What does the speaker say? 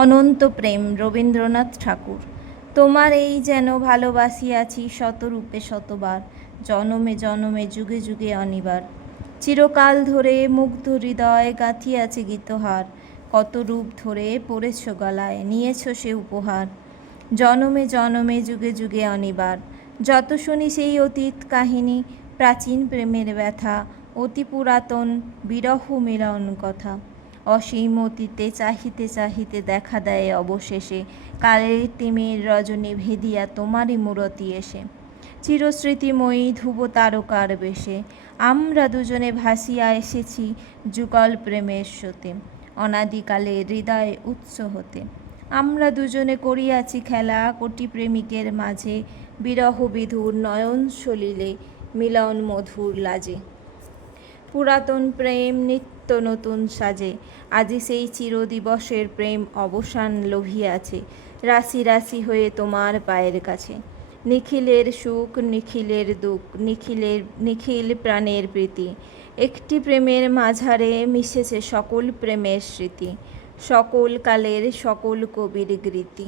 অনন্ত প্রেম রবীন্দ্রনাথ ঠাকুর। তোমার এই যেন ভালোবাসিয়াছি শতরূপে শতবার, জনমে জনমে যুগে যুগে অনিবার। চিরকাল ধরে মুগ্ধ হৃদয় গাঁথিয়াছে গীতহার, কত রূপ ধরে পড়েছ গলায় নিয়েছ সে উপহার। জনমে জনমে যুগে যুগে অনিবার। যত শুনি সেই অতীত কাহিনী, প্রাচীন প্রেমের ব্যথা, অতি পুরাতন বিরহ মিলন কথা। অসীম অতীতে চাহিতে চাহিতে দেখা দেয় অবশেষে, কালের তিমির রজনী ভেদিয়া তোমারই মূরতি এসে। চিরস্মৃতিময়ী ধ্রুব তারকার বেশে আমরা দুজনে ভাসিয়া এসেছি যুগল প্রেমের স্রোতে, অনাদিকালে হৃদয় উৎস হতে। আমরা দুজনে করিয়াছি খেলা কোটি প্রেমিকের মাঝে, বিরহ বিধুর নয়ন সলিলে মিলন মধুর লাজে। পুরাতন প্রেম নিত্য নতুন সাজে, আজি সেই চিরদিবসের প্রেম অবসান লভিয়াছে, রাশি রাশি হয়ে তোমার পায়ের কাছে। নিখিলের সুখ নিখিলের দুঃখ, নিখিল প্রাণের প্রীতি, একটি প্রেমের মাঝারে মিশেছে সকল প্রেমের স্মৃতি, সকল কালের সকল কবির গীতি।